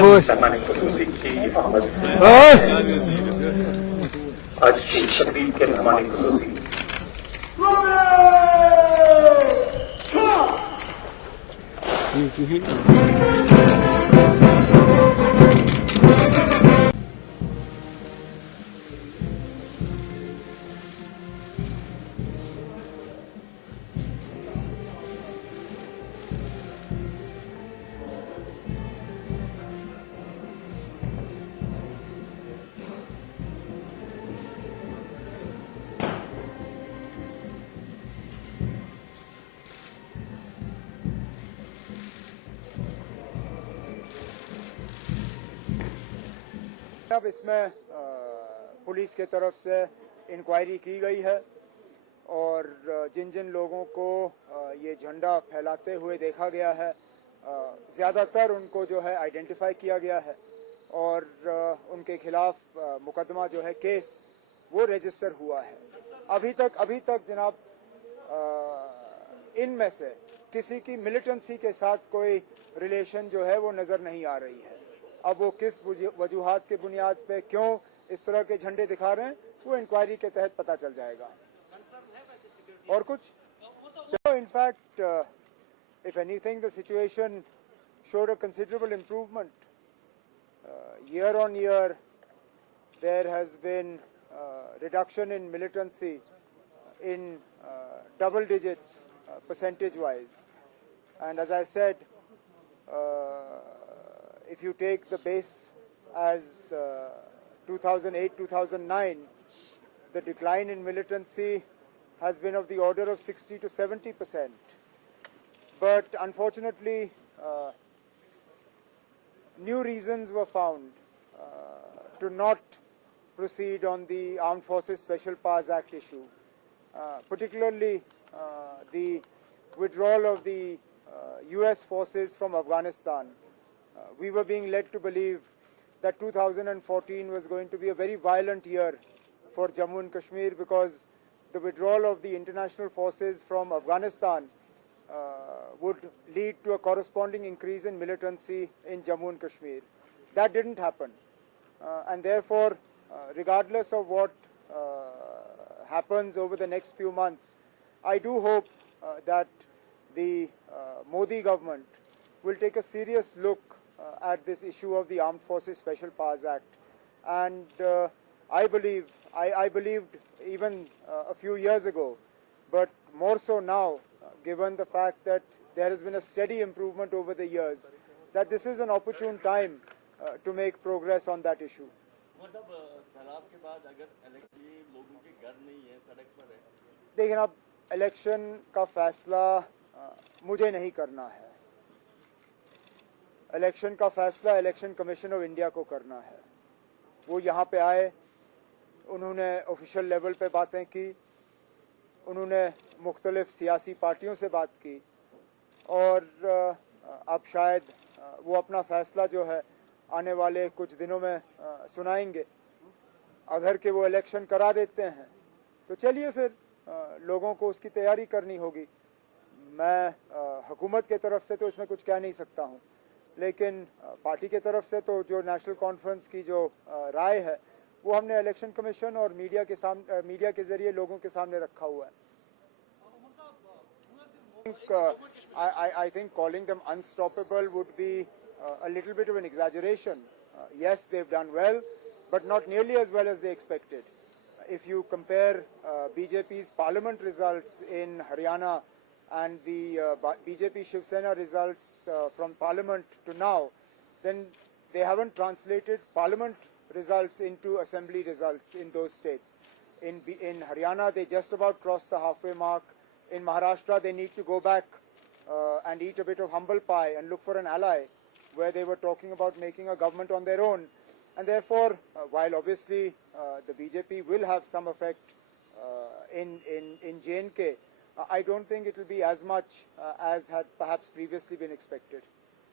खुश सम्मानित खसूसी की आमद आज की तकरीब के मेहमान खसूसी अब इसमें पुलिस के तरफ से इंक्वायरी की गई है और जिन जिन लोगों को ये झंडा फैलाते हुए देखा गया है ज़्यादातर उनको जो है आइडेंटिफाई किया गया है और उनके खिलाफ मुकदमा जो है केस वो रजिस्टर हुआ है। अभी तक जनाब इनमें से किसी की मिलिटेंसी के साथ कोई रिलेशन जो है वो नज़र नहीं आ रही है। अब वो किस वजूहात के बुनियाद पे क्यों इस तरह के झंडे दिखा रहे हैं वो इंक्वायरी के तहत पता चल जाएगा। और कुछ चलो in fact if anything the situation showed a considerable improvement. Year on year there has been reduction in militancy in double digits percentage wise, and as I said, if you take the base as 2008-2009, the decline in militancy has been of the order of 60 to 70%. But unfortunately, new reasons were found to not proceed on the Armed Forces Special Powers Act issue, particularly the withdrawal of the US forces from Afghanistan. We were being led to believe that 2014 was going to be a very violent year for Jammu and Kashmir because the withdrawal of the international forces from Afghanistan would lead to a corresponding increase in militancy in Jammu and Kashmir. That didn't happen. And therefore, regardless of what happens over the next few months, I do hope that the Modi government will take a serious look at this issue of the Armed Forces Special Powers Act. And I believed even a few years ago, but more so now, given the fact that there has been a steady improvement over the years, that this is an opportune time to make progress on that issue. देखिए अब election का फैसला मुझे नहीं करना है। Election का फैसला इलेक्शन कमीशन ऑफ इंडिया को करना है। वो यहाँ पे आए, उन्होंने ऑफिशियल लेवल पे बातें की, उन्होंने मुख्तलिफ सियासी पार्टियों से बात की और अब शायद वो अपना फैसला जो है आने वाले कुछ दिनों में सुनाएंगे। अगर के वो इलेक्शन करा देते हैं तो चलिए फिर लोगों को उसकी तैयारी करनी होगी। मैं हुकूमत के तरफ से तो इसमें कुछ कह नहीं सकता हूँ, लेकिन पार्टी के तरफ से तो जो नेशनल कॉन्फ्रेंस की जो राय है वो हमने इलेक्शन कमीशन और मीडिया के जरिए लोगों के सामने रखा हुआ है। I think calling them unstoppable would be a little bit of an exaggeration. Yes, they've done well, but not nearly as well as they expected. If you compare BJP's parliament results in Haryana and the BJP Shiv Sena results from parliament to now, then they haven't translated parliament results into assembly results in those states. In Haryana, they just about crossed the halfway mark. In Maharashtra, they need to go back and eat a bit of humble pie and look for an ally, where they were talking about making a government on their own. And therefore, while obviously the BJP will have some effect in J&K, I don't think it will be as much as had perhaps previously been expected.